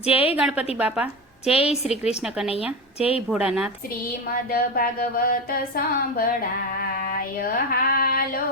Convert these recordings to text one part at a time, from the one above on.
जय गणपति बापा, जय श्री कृष्ण कन्हैया, जय भोळानाथ। श्रीमद भागवत संभळाय हालो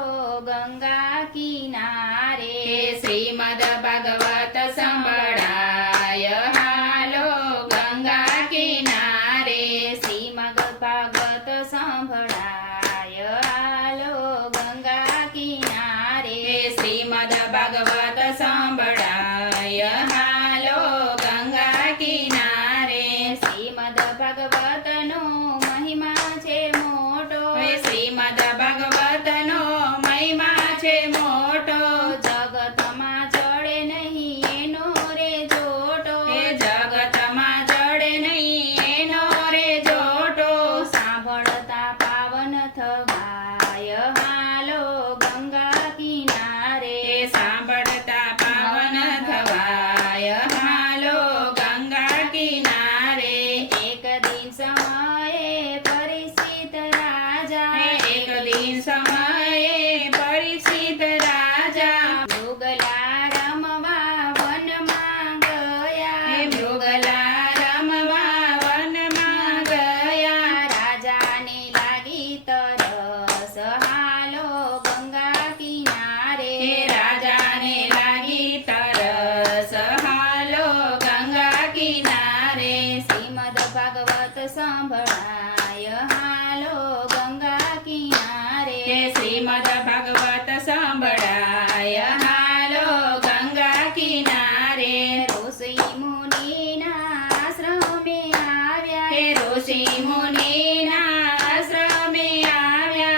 गंगा किनारे। श्रीमद भागवत संभळाय हालो गंगा किनारे। श्रीमद भागवत संभळाय हालो गंगा किनारे। श्रीमद भागवत संभळाय हालो गंगा किनारे। श्रीमद भागवत नो महिमा छे मोटो। श्रीमद भागवत नो महिमा छे मोटो। जगत में जड़े नहीं एनो रे जोटो। जगत में जड़े नहीं एनो रे जोटो। सांभळता पावन थवाय हालो गंगा किनारे। सांभळता पावन थवाय हालो गंगा किनारे। एक दिन समये परीक्षित राजा। एक दिन समये परीक्षित राजा मृगला रमवा वनमा गया। मृगला रमवा वनमा गया। राजा ने लागी तरस हालो गंगा किनारे। राजा ने लागी तरस हालो गंगा किनारे। श्रीमद भागवत संभळाय हालो गंगा किनारे। श्रीमद भागवत संभळाय हालो गंगा किनारे। ऋषि मुनीना आश्रमे आव्या। ऋषि मुनीना आश्रमे आव्या।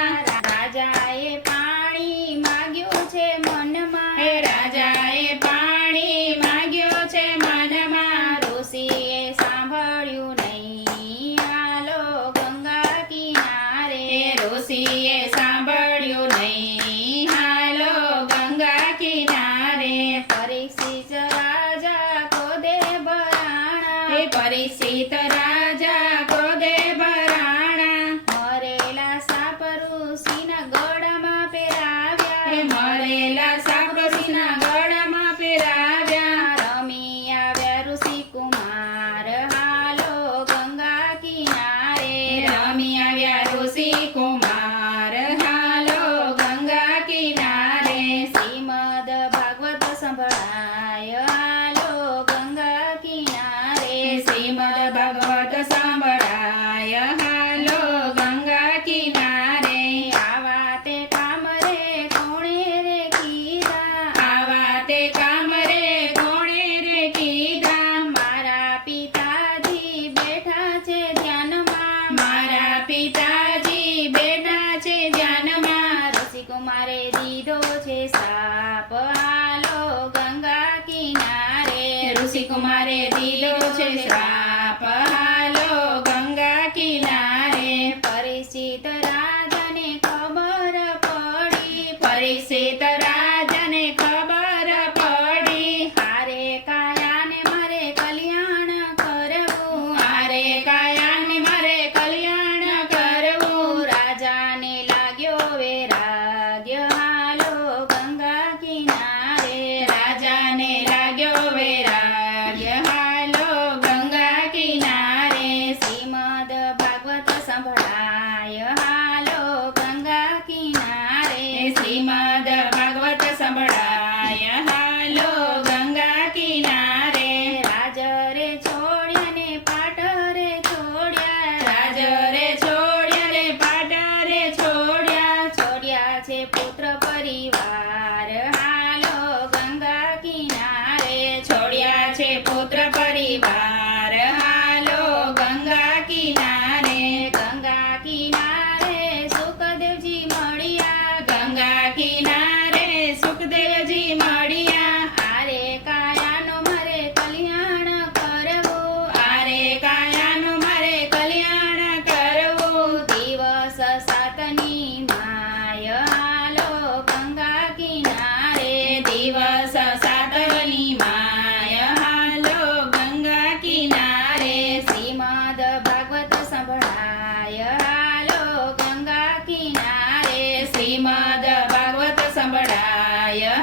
राजाए पाणी माग्યું છે મનમાં। રાજાએ પાણી માગ્યું છે મનમાં। ઋષિએ સાંભળ્યું નહીં હાલો ગંગા કિનારે। ઋષિએ સાંભળ્યું નહીં હાલો ગંગા કિનારે। પરીક્ષિત રાજા ક્રોધે ભરાણા। પરીક્ષિત રાજા ક્રોધે ભરાણા। મરેલા સાપ ઋષિના ગળામાં પહેરાવ્યા। મરેલા સાપ ઋષિના ગળામાં પહેરાવ્યા। રમી આવ્યા ઋષિ કુમાર હાલો ગંગા કિનારે। રમી આવ્યા ઋષિ કુમાર હાલો ગંગા કિનારે। શ્રીમદ ભાગવત સંભળાય હાલો ગંગા કિનારે। શ્રીમદ ભાગવત સંભળાય હાલો ગંગા કિનારે। આવા તે કામ રે કોણે રે કીધા। આવા તે કામ રે કોણે રે કીધા। મારા પિતાજી બેઠા છે ધ્યાનમાં। મારા પિતાજી બેઠા છે ધ્યાનમાં। ઋષિ કુમારે દીધો છે શ્રાપ હાલો ગંગા કિનારે। ઋષિ કુમારે દીધો છે શ્રાપ હાલો ગંગા કિનારે। પરીક્ષિત રાજાને ખબર પડી। પરીક્ષિત રાજાને ખબર પડી। હારે કાયાને મારે કલ્યાણ કરવું। હારે કાયાને મારે કલ્યાણ કરવું। રાજાને લાગ્યો વૈરાગ્ય હાલો ગંગા કિનારે। રાજાને લાગ્યો વૈરાગ્ય હાલો ગંગા કિનારે। શ્રીમદ ભાગવત સંભળાય હાલો ગંગા કિનારે। શ્રીમદ ભાગવત સંભળાય હાલો ગંગા કિનારે। રાજ રે છોડ્યા ને પાટ રે છોડ્યા। રાજ રે છોડ્યા ને પાટ રે છોડ્યા। છોડ્યા છે પુત્ર પરિવાર હાલો ગંગા કિનારે। છોડ્યા છે પુત્ર પરિવાર હાલો ગંગા કિનારે। ગંગા કિનારે સુખદેવજી મળ્યા। ગંગા કિનારે સુખદેવજી મળ્યા। આરે કાયાનો મારે કલ્યાણ કરવું। આરે કાયાનો મારે કલ્યાણ કરવું। દિવસ સાતની માય હાલો ગંગા કિનારે। દિવસ સાતની માય હાલો ગંગા કિનારે। શ્રીમદ ભાગવત સંભળાય હાલો ગંગા કિનારે। શ્રીમદ ભાગવત સંભળાય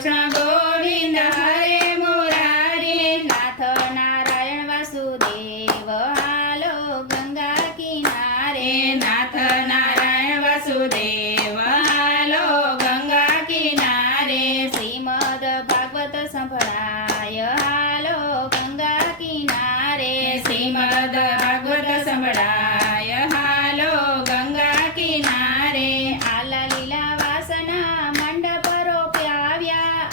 કૃષ્ણ ગોવિંદ હરે મુરારી નાથ નારાયણ વાસુદેવ હાલો ગંગા કિનારે નાથ નારાયણ વાસુદેવ હાલો ગંગા કિનારે શ્રીમદ ભાગવત સંભળાય હાલો ગંગા કિનારે શ્રીમદ ભાગવત સંભળાય હાલો ગંગા કિનારે આલા લીલા વાસના મંડપ રોપ્યા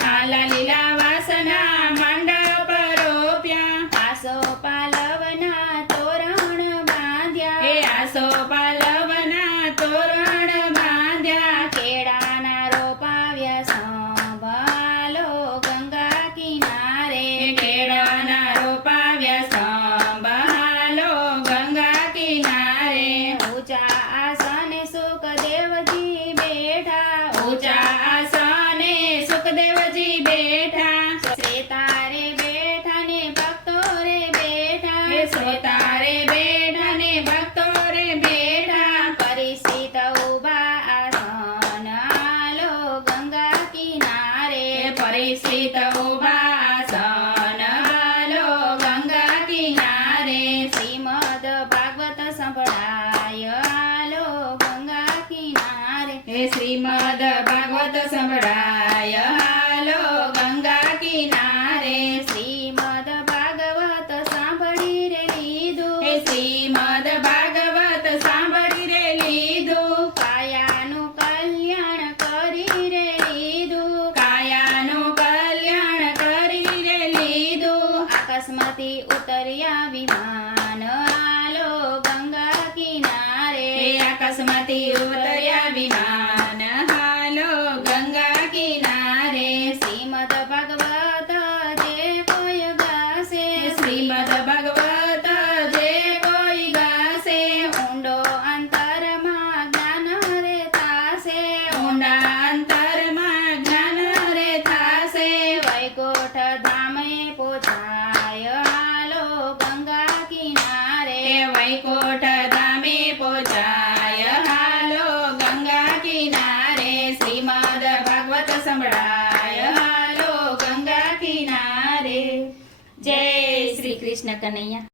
આલા લીલા વાસના મંડપ રોપ્યા આસો પાલવના તોરણ બાંધ્યા આસો પાલવના તોરણ બાંધ્યા કેળાના રોપાવ્યા સંભાલો ગંગા કિનારે કેળાના રોપાવ્યા સંભાલો ગંગા કિનારે ઊંચા આસને સુખદેવજી બેઠા ઊંચા આસને સુખદેવજી બેઠા શ્રેતારે બેઠા ને ભક્તો રે બેઠા શ્રેતારે બેઠા ને ભક્તો રે બેઠા પરિસ્થિત ઉભા આસન હાલો ગંગા કિનારે પરિસ્થિત ઉભા આસન હાલો ગંગા કિનારે શ્રીમદ ભાગવત સંભળાય હાલો ગંગા કિનારે શ્રીમદ ભાગવત સંભળાય હાલો ગંગા કિનારે શ્રીમદ ભાગવત સાંભળી રે લીધું શ્રીમદ ભાગવત સાંભળી રે લીધું કાયાનું કલ્યાણ કરી રે લીધું કાયાનું કલ્યાણ કરી રે લીધું આકાશમાંથી ઉતર્યા વિમાન હાલો ગંગા કિનારે આકાશમાંથી ઉતર્યા વિમાન હાલો ગંગા કિનારે શ્રીમદ ભાગવત જે કોઈ ગાશે શ્રીમદ ભાગવત જે કોઈ ગાશે ઊંડો અંતરમાં જ્ઞાન રે થાશે ઊંડા અંતરમાં જ્ઞાન રે થાશે વૈકુંઠ ધામે પહોંચાય હાલો ગંગા કિનારે વૈકુંઠ ધામે પહોંચાય હાલો ગંગા કિનારે શ્રીમદ ભાગવત સંભળાય હાલો ગંગા કિનારે જય શ્રી કૃષ્ણ કનૈયા